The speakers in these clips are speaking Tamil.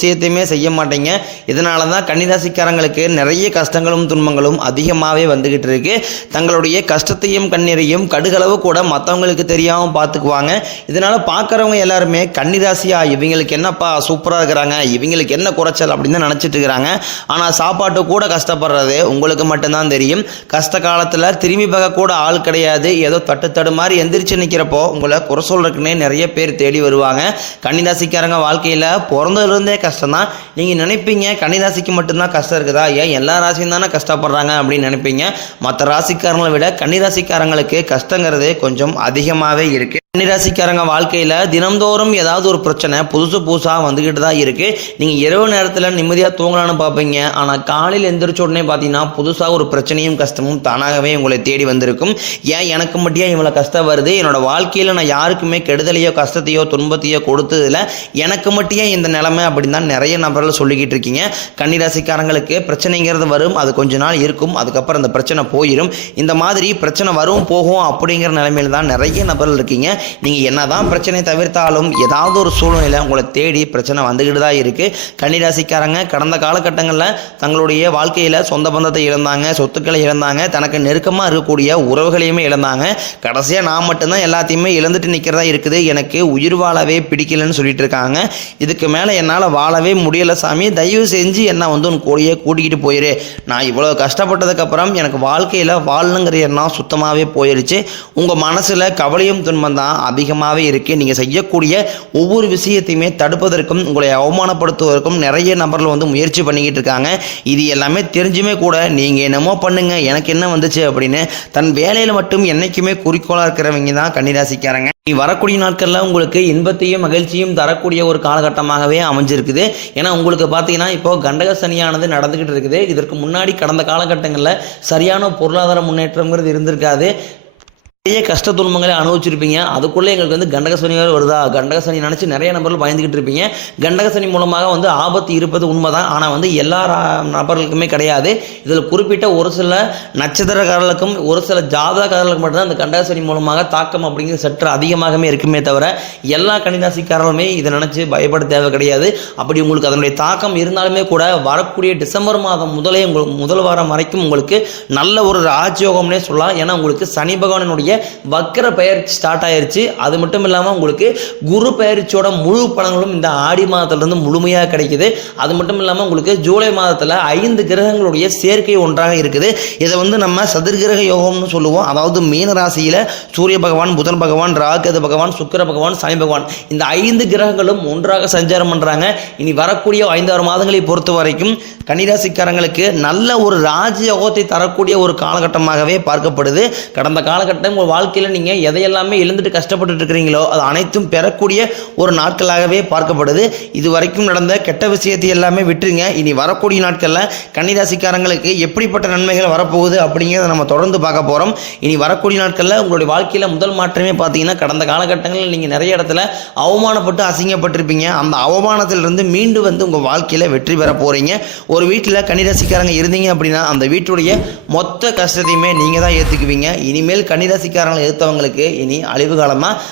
விஷயத்தையுமே செய்ய மாட்டீங்க. இதனால தான் கன்னிராசிக்காரங்களுக்கு நிறைய கஷ்டங்களும் துன்பங்களும் அதிகமாகவே வந்துக்கிட்டு இருக்கு. தங்களுடைய கஷ்டத்தையும் கண்ணீரையும் கடுகளவு கூட மற்றவங்களுக்கு தெரியாமல் பார்த்துக்குவாங்க இதனால் பார்க்குறவங்க எல்லாருமே கன்னிராசியா இவங்களுக்கு என்னப்பா சூப்பராக இருக்கிறாங்க இவங்களுக்கு என்ன குறைச்சல் அப்படின்னு தான் நினச்சிட்டு இருக்கிறாங்க. ஆனால் சாப்பாட்டு கூட கஷ்டப்படுறது உங்களுக்கு மட்டும்தான் தெரியும். கஷ்ட காலத்தில் திரும்பி பார்க்க கூட ஆள் கிடையாது. ஏதோ தட்டு தடு மாதிரி எந்திரிச்சு நிற்கிறப்போ உங்களை குறை சொல்றதுக்குன்னே நிறைய பேர் தேடி வருவாங்க. கன்னிராசிக்காரங்க வாழ்க்கையில் பிறந்ததுலேருந்தே கஷ்டம் தான் நீங்கள் நினைப்பீங்க கன்னிராசிக்கு மட்டும்தான் கஷ்டம் இருக்குதா? ஏன் எல்லா ராசியும் தானே கஷ்டப்படுறாங்க அப்படின்னு நினைப்பீங்க. மற்ற ராசிக்காரங்களை விட கன்னிராசிக்காரங்களுக்கு கஷ்டங்கிறது கொஞ்சம் அதிகமாகவே இருக்குது கன்னிராசிக்காரங்க வாழ்க்கையில் தினந்தோறும் ஏதாவது ஒரு பிரச்சனை புதுசு புதுசாக வந்துக்கிட்டு தான் இருக்குது நீங்கள் இரவு நேரத்தில் நிம்மதியாக தூங்கலான்னு பார்ப்பீங்க. ஆனால் காலையில் எந்திரிச்ச உடனே பார்த்தீங்கன்னா புதுசாக ஒரு பிரச்சனையும் கஷ்டமும் தானாகவே உங்களை தேடி வந்திருக்கும். ஏன் எனக்கு மட்டும் இவ்வளோ கஷ்டம் வருது? என்னோடய வாழ்க்கையில் நான் யாருக்குமே கெடுதலையோ கஷ்டத்தையோ துன்பத்தையோ கொடுத்ததில்ல. எனக்கு மட்டும் இந்த நிலைமை அப்படின்னு தான் நிறைய நபர்கள் சொல்லிக்கிட்டு இருக்கீங்க. கன்னிராசிக்காரங்களுக்கு பிரச்சனைங்கிறது வரும் அது கொஞ்ச நாள் இருக்கும் அதுக்கப்புறம் அந்த பிரச்சனை போயிடும் இந்த மாதிரி பிரச்சனை வரும் போகும் அப்படிங்கிற நிலைமையில் தான் நிறைய நபர்கள் இருக்கீங்க. நீங்கள் என்ன தான் பிரச்சனை தவிர்த்தாலும் ஏதாவது ஒரு சூழ்நிலை உங்களை தேடி பிரச்சனை வந்துக்கிட்டு தான் இருக்குது கன்னிராசிக்காரங்க கடந்த காலகட்டங்களில் தங்களுடைய வாழ்க்கையில் சொந்த பந்தத்தை இழந்தாங்க சொத்துக்களை இழந்தாங்க தனக்கு நெருக்கமாக இருக்கக்கூடிய உறவுகளையுமே இழந்தாங்க. கடைசியாக நான் மட்டும்தான் எல்லாத்தையுமே இழந்துட்டு நிற்கிறதா இருக்குது. எனக்கு உயிர் வாழவே பிடிக்கலன்னு சொல்லிட்டு இருக்காங்க. இதுக்கு மேலே என்னால் வாழவே முடியலை சாமி. தயவு செஞ்சு என்ன வந்து உன் கோழியை கூட்டிக்கிட்டு போயிரு. நான் இவ்வளோ கஷ்டப்பட்டதுக்கப்புறம் எனக்கு வாழ்க்கையில் வாழணுங்கிற எண்ணம் சுத்தமாகவே போயிடுச்சு உங்கள் மனசில் கவலையும் துன்பம் தான். அதிகமாகவே இருக்குது நீங்கள் செய்யக்கூடிய ஒவ்வொரு விஷயத்தையுமே தடுப்பதற்கும் உங்களை அவமானப்படுத்துவதற்கும் நிறைய நபர்கள் வந்து முயற்சி பண்ணிக்கிட்டு இருக்காங்க. இது எல்லாமே தெரிஞ்சுமே கூட நீங்கள் என்னமோ பண்ணுங்க எனக்கு என்ன வந்துச்சு அப்படின்னு தன் வேலையில் மட்டும் என்றைக்குமே குறிக்கோளாக இருக்கிறவங்க தான் கன்னிராசிக்காரங்க. நீ வரக்கூடிய நாட்களில் உங்களுக்கு இன்பத்தையும் மகிழ்ச்சியும் தரக்கூடிய ஒரு காலகட்டமாகவே அமைஞ்சிருக்குது. ஏன்னா உங்களுக்கு பார்த்தீங்கன்னா இப்போ கண்டக சனியானது நடந்துக்கிட்டு இருக்குது. இதற்கு முன்னாடி கடந்த காலகட்டங்களில் சரியான பொருளாதார முன்னேற்றங்கிறது இருந்திருக்காது. நிறைய கஷ்ட துன்பங்களை அனுபவிச்சிருப்பீங்க. அதுக்குள்ளே எங்களுக்கு வந்து கண்டக சனி வருதா? கண்டக சனி நினச்சி நிறைய நபர்கள் பயந்துக்கிட்டு இருப்பீங்க. கண்டக சனி மூலமாக வந்து ஆபத்து இருப்பது உண்மைதான். ஆனால் வந்து எல்லா ரா- நபர்களுக்குமே கிடையாது. இதில் குறிப்பிட்ட ஒரு சில நட்சத்திரக்காரர்களுக்கும் ஒரு சில ஜாதகக்காரர்களுக்கு மட்டும்தான் அந்த கண்டக சனி மூலமாக தாக்கம் அப்படிங்கிறது சற்று அதிகமாகவே இருக்குமே தவிர எல்லா கணிதாசிக்காரர்களுமே இதை நினச்சி பயப்பட தேவை கிடையாது. அப்படி உங்களுக்கு அதனுடைய தாக்கம் இருந்தாலுமே கூட வரக்கூடிய டிசம்பர் மாதம் முதலே உங்களுக்கு முதல் வாரம் வரைக்கும் உங்களுக்கு நல்ல ஒரு ராஜயோகம்னே சொல்லலாம். ஏன்னா உங்களுக்கு சனி பகவானுடைய வக்கர பயிற்சி ஸ்டார்ட் ஆயிருச்சு. அது மட்டும் இல்லாமல் உங்களுக்கு குரு பயிற்சியோட முழு பலன்களும் இந்த ஆடி மாதத்துலேருந்து முழுமையாக கிடைக்குது. அது மட்டும் இல்லாமல் உங்களுக்கு ஜூலை மாதத்தில் ஐந்து கிரகங்களுடைய சேர்க்கை ஒன்றாக இருக்குது. இதை வந்து நம்ம சதுர்கிரக யோகம்னு சொல்லுவோம். அதாவது மீன ராசியில் சூரிய பகவான் புதன் பகவான் ராகது பகவான் சுக்கிர பகவான் சனி பகவான். இந்த ஐந்து கிரகங்களும் ஒன்றாக சஞ்சாரம் பண்ணுறாங்க இனி வரக்கூடிய ஐந்தாறு மாதங்களை பொறுத்த வரைக்கும் கன்னிராசிக்காரங்களுக்கு நல்ல ஒரு ராஜயோகத்தை தரக்கூடிய ஒரு காலகட்டமாகவே பார்க்கப்படுது. கடந்த காலகட்டம் உங்கள் வாழ்க்கையில் நீங்கள் எதையெல்லாமே எழுந்துட்டு கஷ்டப்பட்டுட்டு இருக்கிறீங்களோ அது அனைத்தும் பெறக்கூடிய ஒரு நாட்களாகவே பார்க்கப்படுது. இது வரைக்கும் நடந்த கெட்ட விஷயத்தை எல்லாமே விட்டுருங்க. இனி வரக்கூடிய நாட்களில் கன்னிராசிக்காரங்களுக்கு எப்படிப்பட்ட நன்மைகள் வரப்போகுது அப்படிங்கிறத நம்ம தொடர்ந்து பார்க்க போகிறோம் இனி வரக்கூடிய நாட்களில் உங்களுடைய வாழ்க்கையில் முதல் மாற்றமே பார்த்தீங்கன்னா கடந்த காலகட்டங்களில் நீங்கள் நிறைய இடத்துல அவமானப்பட்டு அசிங்கப்பட்டிருப்பீங்க. அந்த அவமானத்திலிருந்து மீண்டு வந்து உங்கள் வாழ்க்கையில் வெற்றி பெற போகிறீங்க ஒரு வீட்டில் கன்னிராசிக்காரங்க இருந்தீங்க அப்படின்னா அந்த வீட்டுடைய மொத்த கஷ்டத்தையுமே நீங்கள் தான் ஏற்றுக்குவீங்க இனிமேல் கட்சிக்காரங்களை எதிர்த்தவங்களுக்கு இனி அழிவு காலமாக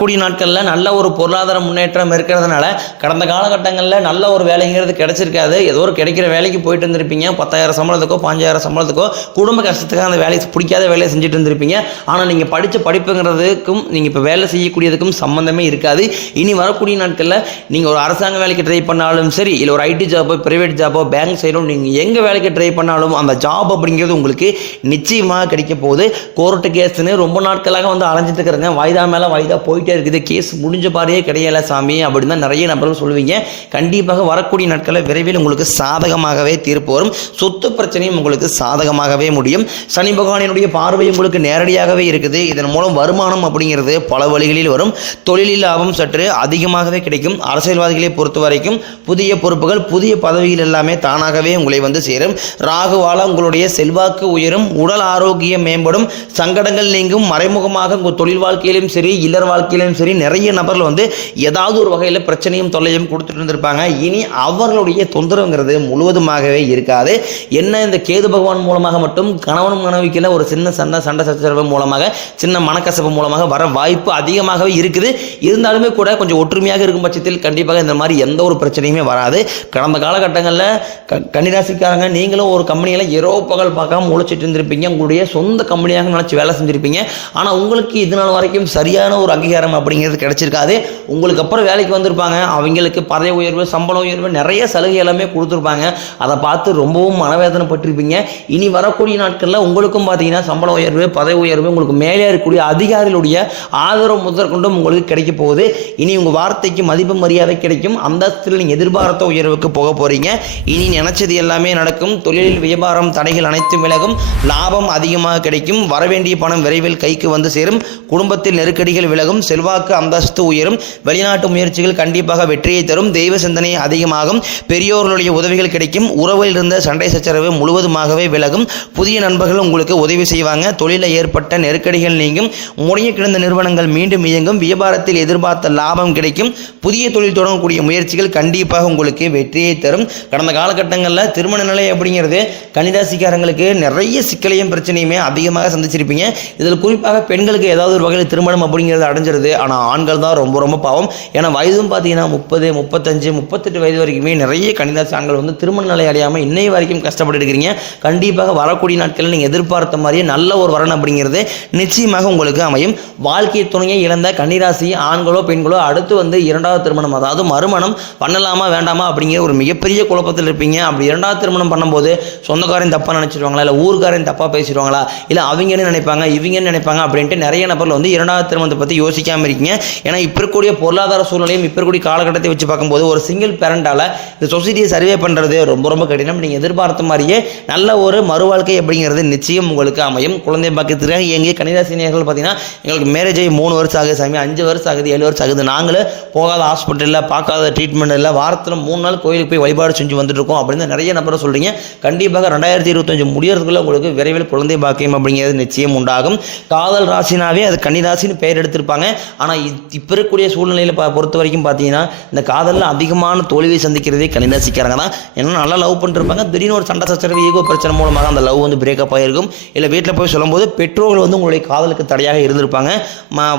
கூடிய நாட்களில் நல்ல ஒரு பொருளாதார முன்னேற்றம் இருக்கிறதுனால கடந்த காலகட்டங்களில் நல்ல ஒரு வேலைங்கிறது கிடைச்சிருக்காது. ஏதோ ஒரு கிடைக்கிற வேலைக்கு போயிட்டு இருந்திருப்பீங்க. பத்தாயிரம் சம்பளத்துக்கோ பாஞ்சாயிரம் சம்பளத்துக்கோ குடும்ப கஷ்டத்துக்காக அந்த வேலையை பிடிக்காத வேலையை செஞ்சுட்டு இருந்திருப்பீங்க. ஆனால் நீங்கள் படித்த படிப்புங்கிறதுக்கும் நீங்கள் இப்போ வேலை செய்யக்கூடியதுக்கும் சம்மந்தமே இருக்காது. இனி வரக்கூடிய நாட்களில் நீங்கள் ஒரு அரசாங்க வேலைக்கு ட்ரை பண்ணாலும் சரி இல்லை ஒரு ஐடி ஜாபோ ப்ரைவேட் ஜாபோ பேங்க் சைடும் நீங்கள் எங்கே வேலைக்கு ட்ரை பண்ணாலும் அந்த ஜாப் அப்படிங்கிறது உங்களுக்கு நிச்சயமாக கிடைக்க போகுது. கோர்ட்டு கேஸ்ன்னு ரொம்ப நாட்களாக வந்து அலைஞ்சிட்டு இருக்கிறங்க. வாய்தா மேலே வாய்தா போயிட்டு போயிட்டே இருக்குது. கேஸ் முடிஞ்ச பாடியே கிடையாது சாமி அப்படின்னு தான் நிறைய நபர்கள் சொல்லுவீங்க. கண்டிப்பாக வரக்கூடிய நாட்களில் விரைவில் உங்களுக்கு சாதகமாகவே தீர்ப்பு வரும். சொத்து பிரச்சனையும் உங்களுக்கு சாதகமாகவே முடியும். சனி பகவானினுடைய பார்வை உங்களுக்கு நேரடியாகவே இருக்குது. இதன் மூலம் வருமானம் அப்படிங்கிறது பல வழிகளில் வரும். தொழிலில் லாபம் சற்று அதிகமாகவே கிடைக்கும். அரசியல்வாதிகளை பொறுத்த வரைக்கும் புதிய பொறுப்புகள் புதிய பதவிகள் எல்லாமே தானாகவே உங்களை வந்து சேரும். ராகுவால உங்களுடைய செல்வாக்கு உயரும். உடல் ஆரோக்கியம் மேம்படும். சங்கடங்கள் நீங்கும். மறைமுகமாக உங்கள் தொழில் வாழ்க்கையிலும் சரி இல்லற வாழ்க்கையிலும் சரி நிறைய நபர்கள் வந்து ஏதாவது ஒரு வகையில் பிரச்சனையும் தொல்லையும் கொடுத்துட்டு இருந்திருப்பாங்க. இனி அவர்களுடைய தொந்தரவுங்கிறது முழுவதுமாகவே இருக்காது. என்ன இந்த கேது பகவான் மூலமாக மட்டும் கணவனும் மனைவிக்குள்ள ஒரு சின்ன சண்டை சண்டை சச்சரவு மூலமாக சின்ன மனக்கசப்பு மூலமாக வர வாய்ப்பு அதிகமாகவே இருக்குது. இருந்தாலுமே கூட கொஞ்சம் ஒற்றுமையாக இருக்கும் பட்சத்தில் கண்டிப்பாக இந்த மாதிரி எந்த ஒரு பிரச்சனையுமே வராது. கடந்த காலகட்டங்களில் க கன்னிராசிக்காரங்க நீங்களும் ஒரு கம்பெனியில் இரவு பகல் பார்க்காம உழைச்சிட்டு இருந்திருப்பீங்க. உங்களுடைய சொந்த கம்பெனியாக நினச்சி வேலை செஞ்சுருப்பீங்க. ஆனால் உங்களுக்கு இது நாள் வரைக்கும் சரியான ஒரு அங்கீகாரம் அப்படிங்கிறது கிடைச்சிருக்காது. உங்களுக்கு அப்புறம் வேலைக்கு வந்திருப்பாங்க. அவங்களுக்கு பதவி உயர்வு சம்பள உயர்வு நிறைய சலுகை எல்லாமே கொடுத்துருப்பாங்க. அதை பார்த்து ரொம்பவும் மனவேதனைப்பட்டிருப்பீங்க. இனி வரக்கூடிய நாட்களில் உங்களுக்கும் பார்த்தீங்கன்னா சம்பள உயர்வு பதவி உயர்வு உங்களுக்கு மேலே இருக்கக்கூடிய அதிகாரிகளுடைய ஆதரவு முதற்கொண்டும் உங்களுக்கு கிடைக்க போகுது. இனி உங்கள் வார்த்தைக்கு மதிப்பு மரியாதை கிடைக்கும். அந்தஸ்தில் நீங்கள் எதிர்பார்த்த உயர்வுக்கு போக போகிறீங்க இனி நினைச்சது எல்லாமே நடக்கும். தொழிலில் வியாபாரம் தடைகள் அனைத்தும் விலகும். லாபம் அதிகமாக கிடைக்கும். வரவேண்டிய பணம் விரைவில் கைக்கு வந்து சேரும். குடும்பத்தில் நெருக்கடிகள் விலகும். செல்வாக்கு அந்தஸ்து உயரும். வெளிநாட்டு முயற்சிகள் கண்டிப்பாக வெற்றியை தரும். தெய்வ சிந்தனை அதிகமாகும். பெரியோர்களுடைய உதவிகள் கிடைக்கும். உறவில் இருந்த சண்டை சச்சரவு முழுவதுமாகவே விலகும். புதிய நண்பர்கள் உங்களுக்கு உதவி செய்வாங்க. தொழிலில் ஏற்பட்ட நெருக்கடிகள் நீங்கும். முறைய கிடந்த நிறுவனங்கள் மீண்டும் இயங்கும். வியாபாரத்தில் எதிர்பார்த்த லாபம் கிடைக்கும். புதிய தொழில் தொடங்கக்கூடிய முயற்சிகள் கண்டிப்பாக உங்களுக்கு வெற்றியை தரும். கடந்த காலகட்டங்களில் திருமண நிலை அப்படிங்கிறது கன்னிராசிக்காரங்களுக்கு நிறைய சிக்கலையும் பிரச்சனையுமே அதிகமாக சந்திச்சிருப்பீங்க. இதில் குறிப்பாக பெண்களுக்கு ஏதாவது ஒரு வகையில் திருமணம் அப்படிங்கிறது அடைஞ்சிருது. ஆனால் ஆண்கள் தான் ரொம்ப ரொம்ப பாவம். ஏன்னா வயதும் பார்த்தீங்கன்னா முப்பது முப்பத்தஞ்சு முப்பத்தெட்டு வயது வரைக்குமே நிறைய கன்னிராசி ஆண்கள் வந்து திருமண நிலை அடையாமல் இன்னை வரைக்கும் கஷ்டப்பட்டு இருக்கிறீங்க. கண்டிப்பாக வரக்கூடிய நாட்களில் நீங்கள் எதிர்பார்த்த மாதிரியே நல்ல ஒரு வரன் அப்படிங்கிறது நிச்சயமாக உங்களுக்கு அமையும். வாழ்க்கை துணையை இழந்த கன்னிராசி ஆண்களோ பெண்களோ அடுத்து வந்து இரண்டாவது திருமணம் அதாவது மறுமணம் பண்ணலாமா வேண்டாமா அப்படிங்கிற ஒரு மிகப்பெரிய குழப்பத்தில் இருப்பீங்க. அப்படி இரண்டாவது திருமணம் பண்ணும்போது சொந்தக்காரன் தப்பாக நினச்சிடுவாங்களா இல்லை ஊர்க்காரன் தப்பாக பேசிடுவாங்களா? இல்லை அவங்கன்னு நினைப்பாங்க இவங்கன்னு நினைப்பாங்க அப்படின்ட்டு நிறைய நபர்கள் வந்து இரண்டாவது திருமணத்தை பற்றி யோசிக்க யோசிக்காமல் இருக்கீங்க. ஏன்னா இப்போ இருக்கக்கூடிய பொருளாதார சூழ்நிலையும் இப்போ இருக்கக்கூடிய காலகட்டத்தை வச்சு பார்க்கும்போது ஒரு சிங்கிள் பேரண்டால் இந்த சொசைட்டியை சர்வே பண்ணுறது ரொம்ப ரொம்ப கடினம். நீங்கள் எதிர்பார்த்த மாதிரியே நல்ல ஒரு மறுவாழ்க்கை அப்படிங்கிறது நிச்சயம் உங்களுக்கு அமையும். குழந்தை பாக்கியத்துக்காக எங்கே கன்னிராசினியர்கள் பார்த்தீங்கன்னா எங்களுக்கு மேரேஜ் ஆகி மூணு வருஷம் ஆகுது சாமி அஞ்சு வருஷம் ஆகுது ஏழு வருஷம் ஆகுது. நாங்களே போகாத ஹாஸ்பிட்டலில் பார்க்காத ட்ரீட்மெண்ட் இல்லை வாரத்தில் மூணு நாள் கோயிலுக்கு போய் வழிபாடு செஞ்சு வந்துட்டுருக்கோம் அப்படின்னு நிறைய நபரை சொல்கிறீங்க கண்டிப்பாக ரெண்டாயிரத்தி இருபத்தஞ்சு முடியறதுக்குள்ளே உங்களுக்கு விரைவில் குழந்தை பாக்கியம் அப்படிங்கிறது நிச்சயம் உண்டாகும். காதல் ராசினாவே அது கன்னிராசின்னு பெயர் எடுத்திருப்பாங்க. ஆனால் இப்போ இருக்கக்கூடிய சூழ்நிலையில் பா பொறுத்த வரைக்கும் பார்த்தீங்கன்னா இந்த காதலில் அதிகமான தோல்வியை சந்திக்கிறதே கன்னிராசிக்காரங்க தான். ஏன்னா நல்லா லவ் பண்ணிருப்பாங்க. திடீர்னு ஒரு சண்டை சச்சரவு ஈகோ பிரச்சனை மூலமாக அந்த லவ் வந்து பிரேக்கப் ஆகிருக்கும் இல்லை வீட்டில் போய் சொல்லும்போது பெற்றோர்கள் வந்து உங்களுடைய காதலுக்கு தடையாக இருந்திருப்பாங்க.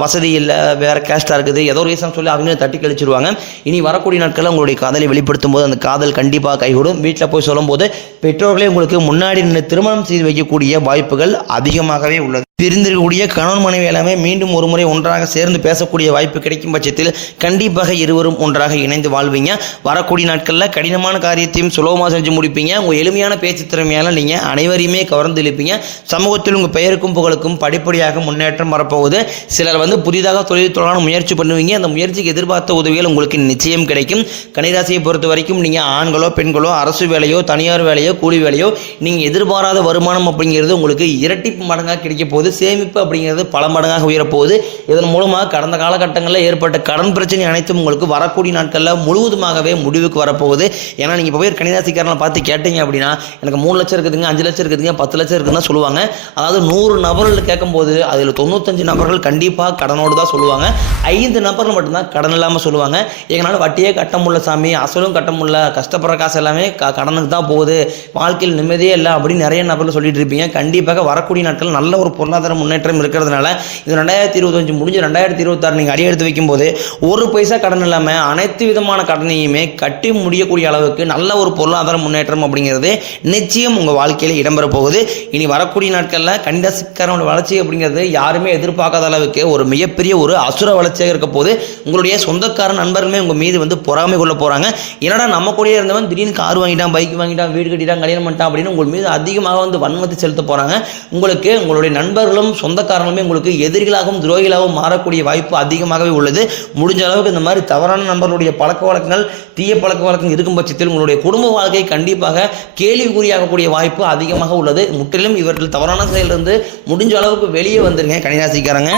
வசதி இல்லை வேறு கேஸ்ட்டாக இருக்குது ஏதோ ஒரு ரீசன் சொல்லி அவங்களே தட்டி கழிச்சிருவாங்க. இனி வரக்கூடிய நாட்களில் உங்களுடைய காதலை வெளிப்படுத்தும் போது அந்த காதல் கண்டிப்பாக கைகூடும். வீட்டில் போய் சொல்லும்போது பெற்றோர்களே உங்களுக்கு முன்னாடி நின்று திருமணம் செய்து வைக்கக்கூடிய வாய்ப்புகள் அதிகமாகவே உள்ளது. பிரிந்திருக்கக்கூடிய கணவன் மனைவி எல்லாமே மீண்டும் ஒரு முறை ஒன்றாக சேர்ந்து பேசக்கூடிய வாய்ப்பு கிடைக்கும் பட்சத்தில் கண்டிப்பாக இருவரும் ஒன்றாக இணைந்து வாழ்வீங்க. வரக்கூடிய நாட்களில் கடினமான காரியத்தையும் சுலபமாக செஞ்சு முடிப்பீங்க. உங்கள் எளிமையான பேச்சு திறமையால் நீங்கள் அனைவரையுமே கவர்ந்து இழுப்பீங்க. சமூகத்தில் உங்கள் பெயருக்கும் புகழுக்கும் படிப்படியாக முன்னேற்றம் வரப்போகுது. சிலர் வந்து புதிதாக தொழில் தொடரான முயற்சி பண்ணுவீங்க. அந்த முயற்சிக்கு எதிர்பார்த்த உதவிகள் உங்களுக்கு நிச்சயம் கிடைக்கும். கன்னிராசியை பொறுத்த வரைக்கும் நீங்கள் ஆண்களோ பெண்களோ அரசு வேலையோ தனியார் வேலையோ கூலி வேலையோ நீங்கள் எதிர்பாராத வருமானம் அப்படிங்கிறது உங்களுக்கு இரட்டிப்பு மடங்காக கிடைக்க போகுது. சேமிப்பு அப்படிங்கிறது பல மடங்காக உயரப்போகுது. இதன் மூலமாக கடந்த காலகட்டங்களில் ஏற்பட்ட கடன் பிரச்சனை அனைத்தும் உங்களுக்கு வரக்கூடிய நாட்களில் முழுவதுமாகவே முடிவுக்கு வரப்போகுது. ஏன்னா நீங்கள் இப்போ போய் கணிதாசிக்காரனை பார்த்து கேட்டீங்க அப்படின்னா எனக்கு மூணு லட்சம் இருக்குதுங்க அஞ்சு லட்சம் இருக்குதுங்க பத்து லட்சம் இருக்குதுன்னு சொல்லுவாங்க. அதாவது நூறு நபர்கள் கேட்கும்போது அதில் தொண்ணூத்தஞ்சு நபர்கள் கண்டிப்பாக கடனோடு தான் சொல்லுவாங்க. ஐந்து நபர்கள் மட்டும்தான் கடன் இல்லாமல் சொல்லுவாங்க. எங்களால் வட்டியே கட்ட முடியல சாமி அசலும் கட்ட முடியல கஷ்டப்படுற காசு எல்லாமே க கடனுக்கு தான் போகுது. வாழ்க்கையில் நிம்மதியே இல்லை அப்படின்னு நிறைய நபர்கள் சொல்லிட்டு இருப்பீங்க. கண்டிப்பாக வரக்கூடிய நாட்கள் நல்ல ஒரு பொருள் பொருளாதார முன்னேற்றம் இருக்கிறதுனால இது ரெண்டாயிரத்தி இருபத்தஞ்சு முடிஞ்சு ரெண்டாயிரத்தி இருபத்தாறு நீங்கள் அடி எடுத்து வைக்கும்போது ஒரு பைசா கடன் இல்லாமல் அனைத்து விதமான கடனையுமே கட்டி முடியக்கூடிய அளவுக்கு நல்ல ஒரு பொருளாதார முன்னேற்றம் அப்படிங்கிறது நிச்சயம் உங்கள் வாழ்க்கையில் இடம்பெற போகுது. இனி வரக்கூடிய நாட்களில் கண்டிப்பான வளர்ச்சி அப்படிங்கிறது யாருமே எதிர்பார்க்காத அளவுக்கு ஒரு மிகப்பெரிய ஒரு அசுர வளர்ச்சியாக இருக்க போது உங்களுடைய சொந்தக்கார நண்பர்களுமே உங்கள் மீது வந்து பொறாமை கொள்ள போகிறாங்க என்னடா நம்ம கூடயே இருந்தவன் திடீர்னு கார் வாங்கிட்டான் பைக் வாங்கிட்டான் வீடு கட்டிட்டான் கல்யாணம் பண்ணிட்டான் அப்படின்னு உங்கள் மீது அதிகமாக வந்து வன்மத்தை செலுத்த போகிறாங்க உங்களுக்கு உங்களுடைய நண்பர் நண்பர்களும் சொந்தக்காரங்களுமே உங்களுக்கு எதிரிகளாகவும் துரோகிகளாகவும் மாறக்கூடிய வாய்ப்பு அதிகமாகவே உள்ளது. முடிஞ்ச அளவுக்கு இந்த மாதிரி தவறான நண்பர்களுடைய பழக்க வழக்கங்கள் தீய பழக்க வழக்கங்கள் இருக்கும் பட்சத்தில் உங்களுடைய குடும்ப வாழ்க்கை கண்டிப்பாக கேள்விக்குறியாகக்கூடிய வாய்ப்பு அதிகமாக உள்ளது. முற்றிலும் இவர்கள் தவறான செயலிருந்து முடிஞ்ச அளவுக்கு வெளியே வந்துருங்க கன்னிராசிக்காரங்க.